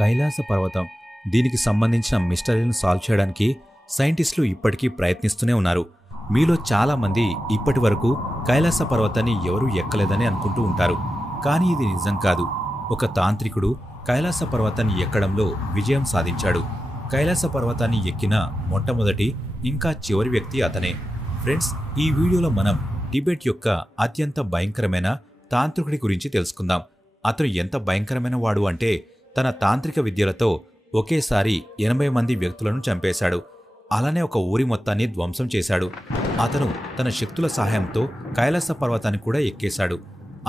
కైలాస పర్వతం. దీనికి సంబంధించిన మిస్టరీలను సాల్వ్ చేయడానికి సైంటిస్టులు ఇప్పటికీ ప్రయత్నిస్తూనే ఉన్నారు. మీలో చాలామంది ఇప్పటి వరకు కైలాస పర్వతాన్ని ఎవరూ ఎక్కలేదని అనుకుంటూ ఉంటారు. కానీ ఇది నిజం కాదు. ఒక తాంత్రికుడు కైలాస పర్వతాన్ని ఎక్కడంలో విజయం సాధించాడు. కైలాస పర్వతాన్ని ఎక్కిన మొట్టమొదటి ఇంకా చివరి వ్యక్తి అతనే. ఫ్రెండ్స్, ఈ వీడియోలో మనం టిబెట్ యొక్క అత్యంత భయంకరమైన తాంత్రికుడి గురించి తెలుసుకుందాం. అతను ఎంత భయంకరమైన వాడు అంటే తన తాంత్రిక విద్యలతో ఒకేసారి 80 మంది వ్యక్తులను చంపేశాడు. అలానే ఒక ఊరి మొత్తాన్ని ధ్వంసం చేశాడు. అతను తన శక్తుల సహాయంతో కైలాస పర్వతాన్ని కూడా ఎక్కేశాడు.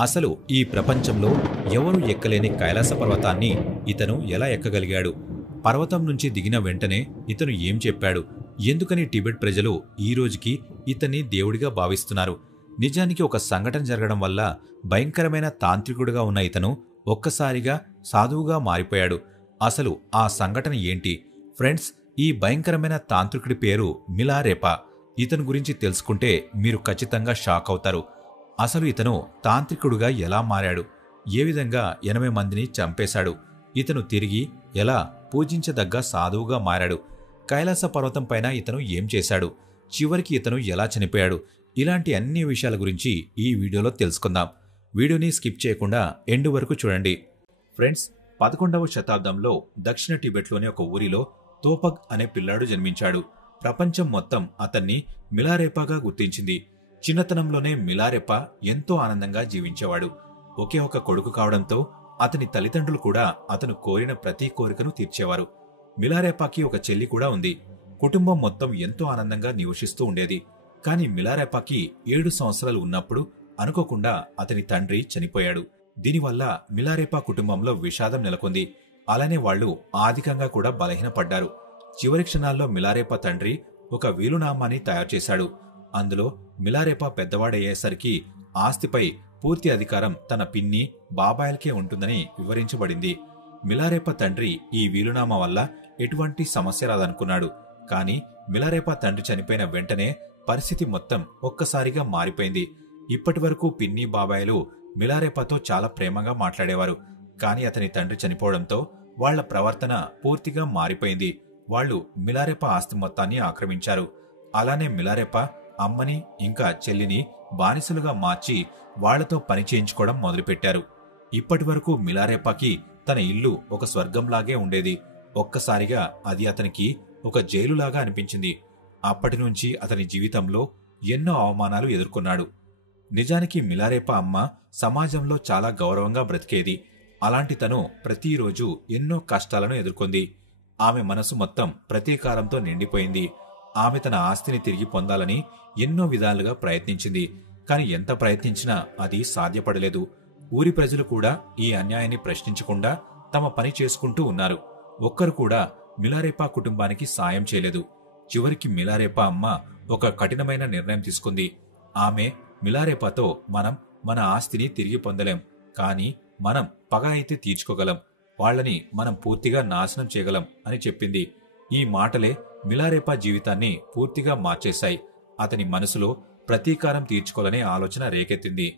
అసలు ఈ ప్రపంచంలో ఎవరూ ఎక్కలేని కైలాస పర్వతాన్ని ఇతను ఎలా ఎక్కగలిగాడు? పర్వతం నుంచి దిగిన వెంటనే ఇతను ఏం చెప్పాడు? ఎందుకని టిబెట్ ప్రజలు ఈ రోజుకి ఇతన్ని దేవుడిగా భావిస్తున్నారు? నిజానికి ఒక సంఘటన జరగడం వల్ల భయంకరమైన తాంత్రికుడిగా ఉన్న ఇతను ఒక్కసారిగా సాధువుగా మారిపోయాడు. అసలు ఆ సంఘటన ఏంటి? ఫ్రెండ్స్, ఈ భయంకరమైన తాంత్రికుడి పేరు మిలారెపా. ఇతని గురించి తెలుసుకుంటే మీరు ఖచ్చితంగా షాక్ అవుతారు. అసలు ఇతను తాంత్రికుడుగా ఎలా మారాడు? ఏ విధంగా 80 మందిని చంపేశాడు? ఇతను తిరిగి ఎలా పూజించదగ్గ సాధువుగా మారాడు? కైలాస పర్వతం పైన ఇతను ఏం చేశాడు? చివరికి ఇతను ఎలా చనిపోయాడు? ఇలాంటి అన్ని విషయాల గురించి ఈ వీడియోలో తెలుసుకుందాం. వీడియోని స్కిప్ చేయకుండా ఎండ్ వరకు చూడండి. ఫ్రెండ్స్, 11వ శతాబ్దంలో దక్షిణ టిబెట్లోని ఒక ఊరిలో తోపగ్ అనే పిల్లాడు జన్మించాడు. ప్రపంచం మొత్తం అతన్ని మిలారెపాగా గుర్తించింది. చిన్నతనంలోనే మిలారెపా ఎంతో ఆనందంగా జీవించేవాడు. ఒకే ఒక కొడుకు కావడంతో అతని తల్లిదండ్రులు కూడా అతను కోరిన ప్రతి కోరికను తీర్చేవారు. మిలారెపాకి ఒక చెల్లి కూడా ఉంది. కుటుంబం మొత్తం ఎంతో ఆనందంగా నివసిస్తూ ఉండేది. కాని మిలారెపాకి 7 సంవత్సరాలు ఉన్నప్పుడు అనుకోకుండా అతని తండ్రి చనిపోయాడు. దీనివల్ల మిలారెపా కుటుంబంలో విషాదం నెలకొంది. అలానే వాళ్లు ఆర్థికంగా కూడా బలహీనపడ్డారు. చివరి క్షణాల్లో మిలారెపా తండ్రి ఒక వీలునామాని తయారు చేశాడు. అందులో మిలారెపా పెద్దవాడయ్యేసరికి ఆస్తిపై పూర్తి అధికారం తన పిన్ని, బాబాయిలకే ఉంటుందని వివరించబడింది. మిలారెపా తండ్రి ఈ వీలునామా వల్ల ఎటువంటి సమస్య రాదనుకున్నాడు. కాని మిలారెపా తండ్రి చనిపోయిన వెంటనే పరిస్థితి మొత్తం ఒక్కసారిగా మారిపోయింది. ఇప్పటివరకు పిన్ని, బాబాయిలు మిలారెపాతో చాలా ప్రేమగా మాట్లాడేవారు. కాని అతని తండ్రి చనిపోవడంతో వాళ్ల ప్రవర్తన పూర్తిగా మారిపోయింది. వాళ్లు మిలారెపా ఆస్తి మొత్తాన్ని ఆక్రమించారు. అలానే మిలారెపా అమ్మని ఇంకా చెల్లిని బానిసలుగా మార్చి వాళ్లతో పని చేయించుకోవడం మొదలుపెట్టారు. ఇప్పటివరకు మిలారెపాకి తన ఇల్లు ఒక స్వర్గంలాగే ఉండేది. ఒక్కసారిగా అది అతనికి ఒక జైలులాగా అనిపించింది. అప్పటినుంచి అతని జీవితంలో ఎన్నో అవమానాలు ఎదుర్కొన్నాడు. నిజానికి మిలారెపా అమ్మ సమాజంలో చాలా గౌరవంగా బ్రతికేది. అలాంటి తను ప్రతిరోజు ఎన్నో కష్టాలను ఎదుర్కొంది. ఆమె మనసు మొత్తం ప్రతీకారంతో నిండిపోయింది. ఆమె తన ఆస్తిని తిరిగి పొందాలని ఎన్నో విధాలుగా ప్రయత్నించింది. కాని ఎంత ప్రయత్నించినా అది సాధ్యపడలేదు. ఊరి ప్రజలు కూడా ఈ అన్యాయాన్ని ప్రశ్నించకుండా తమ పని చేసుకుంటూ ఉన్నారు. ఒక్కరు కూడా మిలారెపా కుటుంబానికి సాయం చేయలేదు. చివరికి మిలారెపా అమ్మ ఒక కఠినమైన నిర్ణయం తీసుకుంది. ఆమె మిలారెపాతో మనం మన ఆస్తిని తిరిగి పొందలేం, కాని మనం పగ అయితే తీర్చుకోగలం. వాళ్లని మనం పూర్తిగా నాశనం చేయగలం అని చెప్పింది. ఈ మాటలే మిలారెపా జీవితాన్ని పూర్తిగా మార్చేశాయి. అతని మనసులో ప్రతీకారం తీర్చుకోవాలనే ఆలోచన రేకెత్తింది.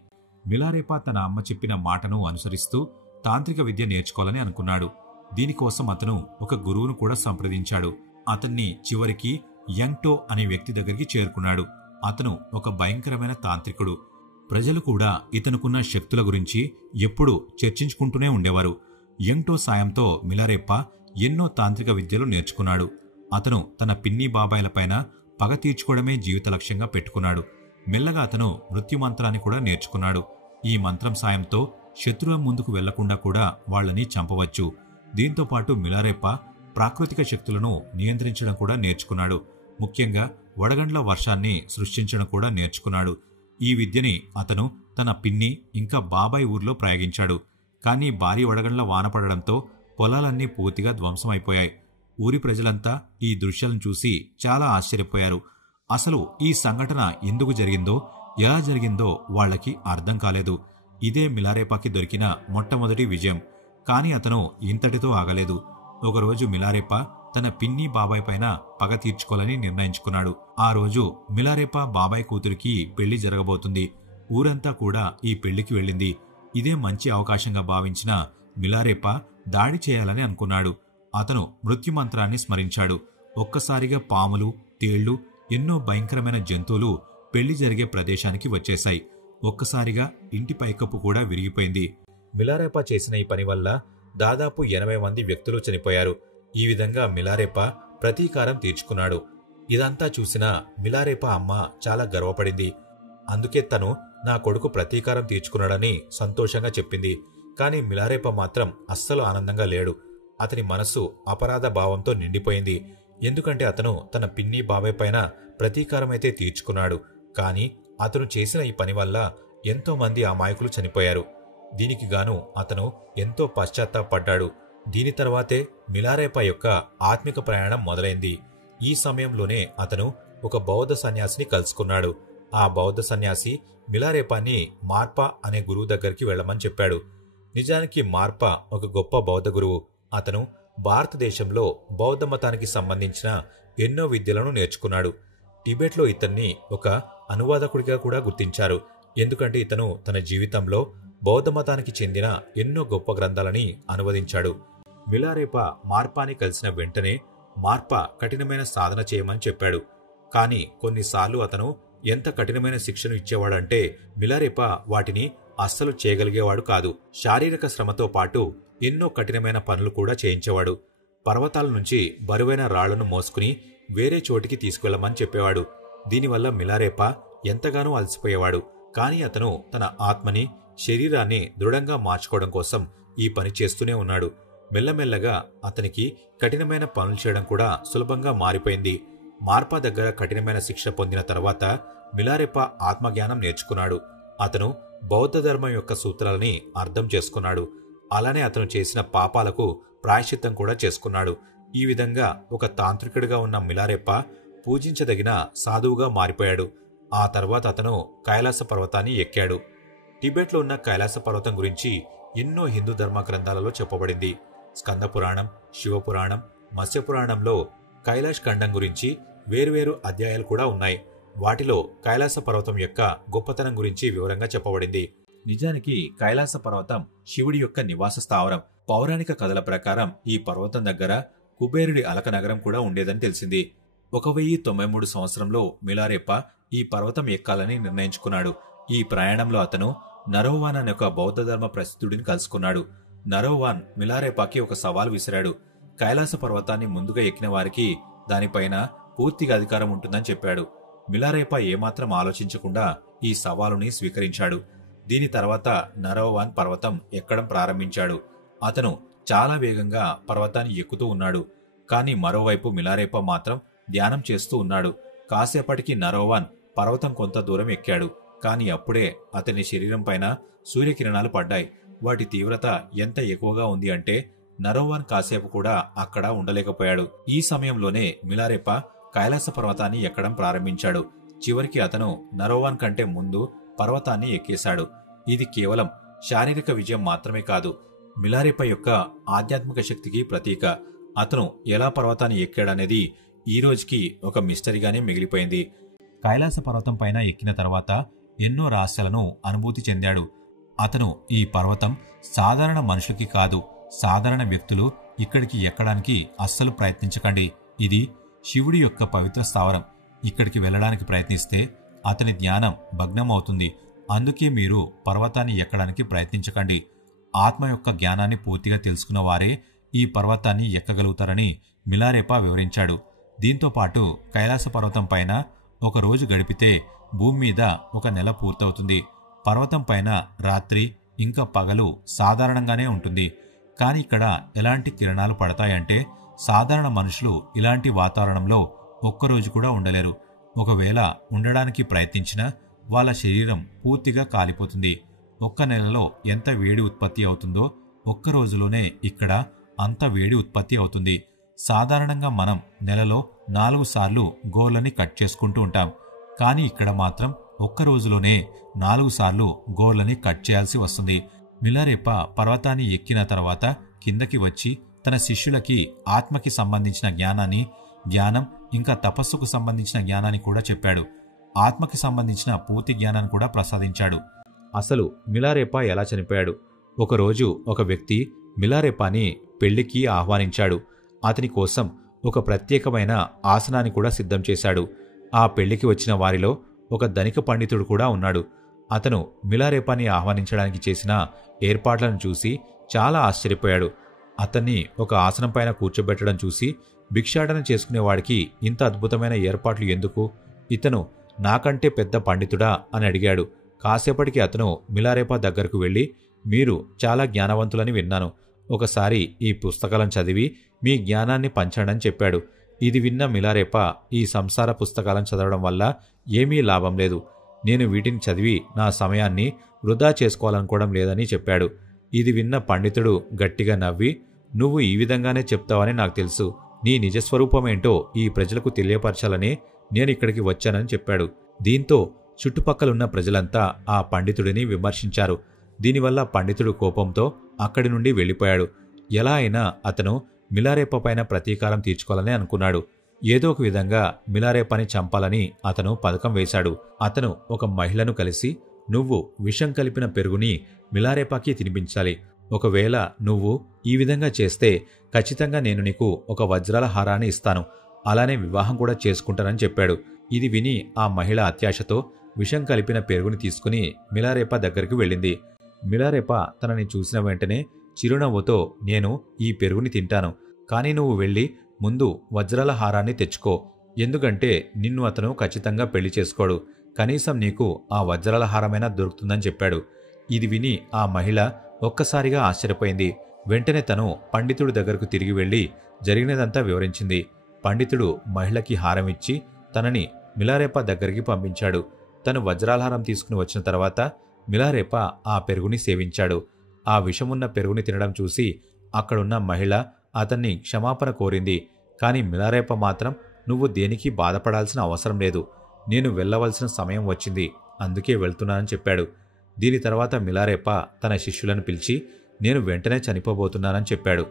మిలారెపా తన అమ్మ చెప్పిన మాటను అనుసరిస్తూ తాంత్రిక విద్య నేర్చుకోవాలని అనుకున్నాడు. దీనికోసం అతను ఒక గురువును కూడా సంప్రదించాడు. అతన్ని చివరికి యంగ్టో అనే వ్యక్తి దగ్గరికి చేరుకున్నాడు. అతను ఒక భయంకరమైన తాంత్రికుడు. ప్రజలు కూడా ఇతనుకున్న శక్తుల గురించి ఎప్పుడూ చర్చించుకుంటూనే ఉండేవారు. యంగ్టో సాయంతో మిలారెపా ఎన్నో తాంత్రిక విద్యలు నేర్చుకున్నాడు. అతను తన పిన్ని, బాబాయిలపైన పగ తీర్చుకోవడమే జీవిత లక్ష్యంగా పెట్టుకున్నాడు. మెల్లగా అతను మృత్యుమంత్రాన్ని కూడా నేర్చుకున్నాడు. ఈ మంత్రం సాయంతో శత్రువుల ముందుకు వెళ్లకుండా కూడా వాళ్లని చంపవచ్చు. దీంతోపాటు మిలారెపా ప్రాకృతిక శక్తులను నియంత్రించడం కూడా నేర్చుకున్నాడు. ముఖ్యంగా వడగండ్ల వర్షాన్ని సృష్టించడం కూడా నేర్చుకున్నాడు. ఈ విద్యని అతను తన పిన్ని ఇంకా బాబాయ్ ఊర్లో ప్రయోగించాడు. కానీ భారీ వడగండ్ల వాన పడడంతో పొలాలన్నీ పూర్తిగా ధ్వంసమైపోయాయి. ఊరి ప్రజలంతా ఈ దృశ్యాలను చూసి చాలా ఆశ్చర్యపోయారు. అసలు ఈ సంఘటన ఎందుకు జరిగిందో, ఎలా జరిగిందో వాళ్లకి అర్థం కాలేదు. ఇదే మిలారెపాకి దొరికిన మొట్టమొదటి విజయం. కాని అతను ఇంతటితో ఆగలేదు. ఒకరోజు మిలారెపా తన పిన్ని, బాబాయ్ పైన పగ తీర్చుకోవాలని నిర్ణయించుకున్నాడు. ఆ రోజు మిలారెపా బాబాయ్ కూతురికి పెళ్లి జరగబోతుంది. ఊరంతా కూడా ఈ పెళ్లికి వెళ్ళింది. ఇదే మంచి అవకాశంగా భావించిన మిలారెపా దాడి చేయాలని అనుకున్నాడు. అతను మృత్యుమంత్రాన్ని స్మరించాడు. ఒక్కసారిగా పాములు, తేళ్లు, ఎన్నో భయంకరమైన జంతువులు పెళ్లి జరిగే ప్రదేశానికి వచ్చేశాయి. ఒక్కసారిగా ఇంటి పైకప్పు కూడా విరిగిపోయింది. మిలారేపా చేసిన ఈ పని వల్ల దాదాపు 80 మంది వ్యక్తులు చనిపోయారు. ఈ విధంగా మిలారేపా ప్రతీకారం తీర్చుకున్నాడు. ఇదంతా చూసిన మిలారేపా అమ్మ చాలా గర్వపడింది. అందుకే తను నా కొడుకు ప్రతీకారం తీర్చుకున్నాడని సంతోషంగా చెప్పింది. కాని మిలారేపా మాత్రం అస్సలు ఆనందంగా లేడు. అతని మనస్సు అపరాధ భావంతో నిండిపోయింది. ఎందుకంటే అతను తన పిన్ని బాబాయ్ పైన ప్రతీకారమైతే తీర్చుకున్నాడు. కాని అతను చేసిన ఈ పని వల్ల ఎంతో మంది అమాయకులు చనిపోయారు. దీనికి గాను అతను ఎంతో పశ్చాత్తాపడ్డాడు. దీని తర్వాతే మిలారేపా యొక్క ఆత్మిక ప్రయాణం మొదలైంది. ఈ సమయంలోనే అతను ఒక బౌద్ధ సన్యాసిని కలుసుకున్నాడు. ఆ బౌద్ధ సన్యాసి మిలారేపాని మార్పా అనే గురువు దగ్గరికి వెళ్లమని చెప్పాడు. నిజానికి మార్పా ఒక గొప్ప బౌద్ధ గురువు. అతను భారతదేశంలో బౌద్ధ మతానికి సంబంధించిన ఎన్నో విద్యలను నేర్చుకున్నాడు. టిబెట్లో ఇతన్ని ఒక అనువాదకుడిగా కూడా గుర్తించారు. ఎందుకంటే ఇతను తన జీవితంలో బౌద్ధ మతానికి చెందిన ఎన్నో గొప్ప గ్రంథాలని అనువదించాడు. మిలారేపా మార్పాని కలిసిన వెంటనే మార్పా కఠినమైన సాధన చేయమని చెప్పాడు. కాని కొన్నిసార్లు అతను ఎంత కఠినమైన శిక్షను ఇచ్చేవాడంటే మిలారేపా వాటిని అస్సలు చేయగలిగేవాడు కాదు. శారీరక శ్రమతో పాటు ఎన్నో కఠినమైన పనులు కూడా చేయించేవాడు. పర్వతాల నుంచి బరువైన రాళ్లను మోసుకుని వేరే చోటికి తీసుకెళ్లమని చెప్పేవాడు. దీనివల్ల మిలారేపా ఎంతగానో అలసిపోయేవాడు. కాని అతను తన ఆత్మని, శరీరాన్ని దృఢంగా మార్చుకోవడం కోసం ఈ పని చేస్తూనే ఉన్నాడు. మెల్లమెల్లగా అతనికి కఠినమైన పనులు చేయడం కూడా సులభంగా మారిపోయింది. మార్పా దగ్గర కఠినమైన శిక్ష పొందిన తర్వాత మిలారేపా ఆత్మజ్ఞానం నేర్చుకున్నాడు. అతను బౌద్ధ ధర్మం యొక్క సూత్రాలని అర్థం చేసుకున్నాడు. అలానే అతను చేసిన పాపాలకు ప్రాయశ్చిత్తం కూడా చేసుకున్నాడు. ఈ విధంగా ఒక తాంత్రికుడిగా ఉన్న మిలారేపా పూజించదగిన సాధువుగా మారిపోయాడు. ఆ తర్వాత అతను కైలాస పర్వతాన్ని ఎక్కాడు. టిబెట్లో ఉన్న కైలాస పర్వతం గురించి ఎన్నో హిందూ ధర్మ గ్రంథాలలో చెప్పబడింది. స్కంద పురాణం, శివపురాణం, మత్స్యపురాణంలో కైలాష్ ఖండం గురించి వేర్వేరు అధ్యాయాలు కూడా ఉన్నాయి. వాటిలో కైలాస పర్వతం యొక్క గొప్పతనం గురించి వివరంగా చెప్పబడింది. నిజానికి కైలాస పర్వతం శివుడి యొక్క నివాస స్థావరం. పౌరాణిక కథల ప్రకారం ఈ పర్వతం దగ్గర కుబేరుడి అలక నగరం కూడా ఉండేదని తెలిసింది. 1093 సంవత్సరంలో మిలారేపా ఈ పర్వతం ఎక్కాలని నిర్ణయించుకున్నాడు. ఈ ప్రయాణంలో అతను నరోవాన్ అనే ఒక బౌద్ధ ధర్మ ప్రసిద్ధుడిని కలుసుకున్నాడు. నరోవాన్ మిలారేపాకి ఒక సవాల్ విసిరాడు. కైలాస పర్వతాన్ని ముందుగా ఎక్కిన వారికి దానిపైన పూర్తిగా అధికారం ఉంటుందని చెప్పాడు. మిలారేపా ఏమాత్రం ఆలోచించకుండా ఈ సవాలుని స్వీకరించాడు. దీని తర్వాత నరోవాన్ పర్వతం ఎక్కడం ప్రారంభించాడు. అతను చాలా వేగంగా పర్వతాన్ని ఎక్కుతూ ఉన్నాడు. కాని మరోవైపు మిలారేపా మాత్రం ధ్యానం చేస్తూ ఉన్నాడు. కాసేపటికి నరోవాన్ పర్వతం కొంత దూరం ఎక్కాడు. కాని అప్పుడే అతని శరీరం పైన సూర్యకిరణాలు పడ్డాయి. వాటి తీవ్రత ఎంత ఎక్కువగా ఉంది అంటే నరోవాన్ కాసేపు కూడా అక్కడ ఉండలేకపోయాడు. ఈ సమయంలోనే మిలారేపా కైలాస పర్వతాన్ని ఎక్కడం ప్రారంభించాడు. చివరికి అతను నరోవాన్ కంటే ముందు పర్వతాన్ని ఎక్కేశాడు. ఇది కేవలం శారీరక విజయం మాత్రమే కాదు, మిలారేపా యొక్క ఆధ్యాత్మిక శక్తికి ప్రతీక. అతను ఎలా పర్వతాన్ని ఎక్కాడనేది ఈ రోజుకి ఒక మిస్టరీగానే మిగిలిపోయింది. కైలాస పర్వతం పైన ఎక్కిన తర్వాత ఎన్నో రహస్యాలను అనుభూతి చెందాడు. అతను ఈ పర్వతం సాధారణ మనుషులకి కాదు, సాధారణ వ్యక్తులు ఇక్కడికి ఎక్కడానికి అస్సలు ప్రయత్నించకండి. ఇది శివుడి యొక్క పవిత్ర స్థావరం. ఇక్కడికి వెళ్లడానికి ప్రయత్నిస్తే అతని జ్ఞానం భగ్నమవుతుంది. అందుకే మీరు పర్వతాన్ని ఎక్కడానికి ప్రయత్నించకండి. ఆత్మ యొక్క జ్ఞానాన్ని పూర్తిగా తెలుసుకున్న వారే ఈ పర్వతాన్ని ఎక్కగలుగుతారని మిలారేపా వివరించాడు. దీంతోపాటు కైలాస పర్వతం పైన ఒక రోజు గడిపితే భూమి మీద ఒక నెల పూర్తవుతుంది. పర్వతం పైన రాత్రి ఇంకా పగలు సాధారణంగానే ఉంటుంది. కాని ఇక్కడ ఎలాంటి కిరణాలు పడతాయంటే సాధారణ మనుషులు ఇలాంటి వాతావరణంలో ఒక్కరోజు కూడా ఉండలేరు. ఒకవేళ ఉండడానికి ప్రయత్నించినా వాళ్ళ శరీరం పూర్తిగా కాలిపోతుంది. ఒక్క నెలలో ఎంత వేడి ఉత్పత్తి అవుతుందో ఒక్క రోజులోనే ఇక్కడ అంత వేడి ఉత్పత్తి అవుతుంది. సాధారణంగా మనం నెలలో 4 సార్లు గోర్లని కట్ చేసుకుంటూ ఉంటాం. కానీ ఇక్కడ మాత్రం ఒక్క రోజులోనే 4 సార్లు గోర్లని కట్ చేయాల్సి వస్తుంది. మిలారేపా పర్వతాన్ని ఎక్కిన తర్వాత కిందకి వచ్చి తన శిష్యులకి ఆత్మకి సంబంధించిన జ్ఞానం ఇంకా తపస్సుకు సంబంధించిన జ్ఞానాన్ని కూడా చెప్పాడు. ఆత్మకి సంబంధించిన పూర్తి జ్ఞానాన్ని కూడా ప్రసాదించాడు. అసలు మిలారేపా ఎలా చనిపోయాడు? ఒకరోజు ఒక వ్యక్తి మిలారెపాని పెళ్లికి ఆహ్వానించాడు. అతని కోసం ఒక ప్రత్యేకమైన ఆసనాన్ని కూడా సిద్ధం చేశాడు. ఆ పెళ్లికి వచ్చిన వారిలో ఒక ధనిక పండితుడు కూడా ఉన్నాడు. అతను మిలారెపాని ఆహ్వానించడానికి చేసిన ఏర్పాట్లను చూసి చాలా ఆశ్చర్యపోయాడు. అతన్ని ఒక ఆసనం పైన కూర్చోబెట్టడం చూసి భిక్షాటన చేసుకునేవాడికి ఇంత అద్భుతమైన ఏర్పాట్లు ఎందుకు? ఇతను నాకంటే పెద్ద పండితుడా అని అడిగాడు. కాసేపటికి అతను మిలారెపా దగ్గరకు వెళ్లి, మీరు చాలా జ్ఞానవంతులని విన్నాను. ఒకసారి ఈ పుస్తకాలను చదివి మీ జ్ఞానాన్ని పంచండని చెప్పాడు. ఇది విన్న మిలారెపా, ఈ సంసార పుస్తకాలను చదవడం వల్ల ఏమీ లాభం లేదు. నేను వీటిని చదివి నా సమయాన్ని వృధా చేసుకోవాలనుకోవడం లేదని చెప్పాడు. ఇది విన్న పండితుడు గట్టిగా నవ్వి, నువ్వు ఈ విధంగానే చెప్తావని నాకు తెలుసు. నీ నిజస్వరూపమేంటో ఈ ప్రజలకు తెలియపరచాలని నేనిక్కడికి వచ్చానని చెప్పాడు. దీంతో చుట్టుపక్కలున్న ప్రజలంతా ఆ పండితుడిని విమర్శించారు. దీనివల్ల పండితుడు కోపంతో అక్కడి నుండి వెళ్ళిపోయాడు. ఎలా అయినా అతను మిలారెపా పైన ప్రతీకారం తీర్చుకోవాలని అనుకున్నాడు. ఏదో ఒక విధంగా మిలారెపాని చంపాలని అతను పథకం వేశాడు. అతను ఒక మహిళను కలిసి, నువ్వు విషం కలిపిన పెరుగుని మిలారెపాకి తినిపించాలి. ఒకవేళ నువ్వు ఈ విధంగా చేస్తే ఖచ్చితంగా నేను నీకు ఒక వజ్రాల హారాన్ని ఇస్తాను. అలానే వివాహం కూడా చేసుకుంటానని చెప్పాడు. ఇది విని ఆ మహిళ అత్యాశతో విషం కలిపిన పెరుగుని తీసుకుని మిలారెపా దగ్గరికి వెళ్ళింది. మిలారెపా తనని చూసిన వెంటనే చిరునవ్వుతో, నేను ఈ పెరుగుని తింటాను, కానీ నువ్వు వెళ్ళి ముందు వజ్రాల హారాన్ని తెచ్చుకో. ఎందుకంటే నిన్ను అతను ఖచ్చితంగా పెళ్లి చేసుకోడు. కనీసం నీకు ఆ వజ్రాల హారమైనా దొరుకుతుందని చెప్పాడు. ఇది విని ఆ మహిళ ఒక్కసారిగా ఆశ్చర్యపోయింది. వెంటనే తను పండితుడి దగ్గరకు తిరిగి వెళ్లి జరిగినదంతా వివరించింది. పండితుడు మహిళకి హారం ఇచ్చి తనని మిలారెపా దగ్గరికి పంపించాడు. తను వజ్రాలహారం తీసుకుని వచ్చిన తర్వాత మిలారెపా ఆ పెరుగుని సేవించాడు. ఆ విషమున్న పెరుగుని తినడం చూసి అక్కడున్న మహిళ అతన్ని క్షమాపణ కోరింది. కాని మిలారెపా మాత్రం, నువ్వు దేనికి బాధపడాల్సిన అవసరం లేదు. నేను వెళ్లవలసిన సమయం వచ్చింది, అందుకే వెళ్తున్నానని చెప్పాడు. దీని తర్వాత మిలారెపా తన శిష్యులను పిలిచి, నేను వెంటనే చనిపోబోతున్నానని చెప్పాడు.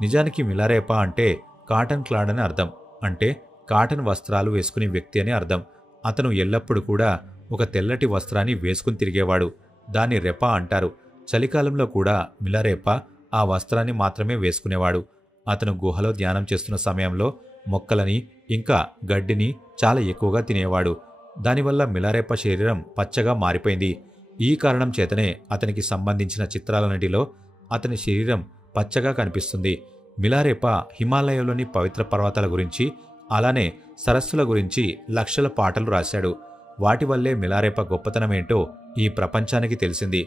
నిజానికి మిలారెపా అంటే కాటన్ క్లాడ్ అని అర్థం. అంటే కాటన్ వస్త్రాలు వేసుకునే వ్యక్తి అని అర్థం. అతను ఎల్లప్పుడూ కూడా ఒక తెల్లటి వస్త్రాన్ని వేసుకుని తిరిగేవాడు. దాన్ని రెపా అంటారు. చలికాలంలో కూడా మిలారెపా ఆ వస్త్రాన్ని మాత్రమే వేసుకునేవాడు. అతను గుహలో ధ్యానం చేస్తున్న సమయంలో మొక్కలని ఇంకా గడ్డిని చాలా ఎక్కువగా తినేవాడు. దానివల్ల మిలారెపా శరీరం పచ్చగా మారిపోయింది. ఈ కారణం చేతనే అతనికి సంబంధించిన చిత్రాలన్నిటిలో అతని శరీరం పచ్చగా కనిపిస్తుంది. మిలారెపా హిమాలయంలోని పవిత్ర పర్వతాల గురించి, అలానే సరస్సుల గురించి లక్షల పాటలు రాశాడు. వాటి వల్లే మిలారెపా గొప్పతనమేంటో ఈ ప్రపంచానికి తెలిసింది.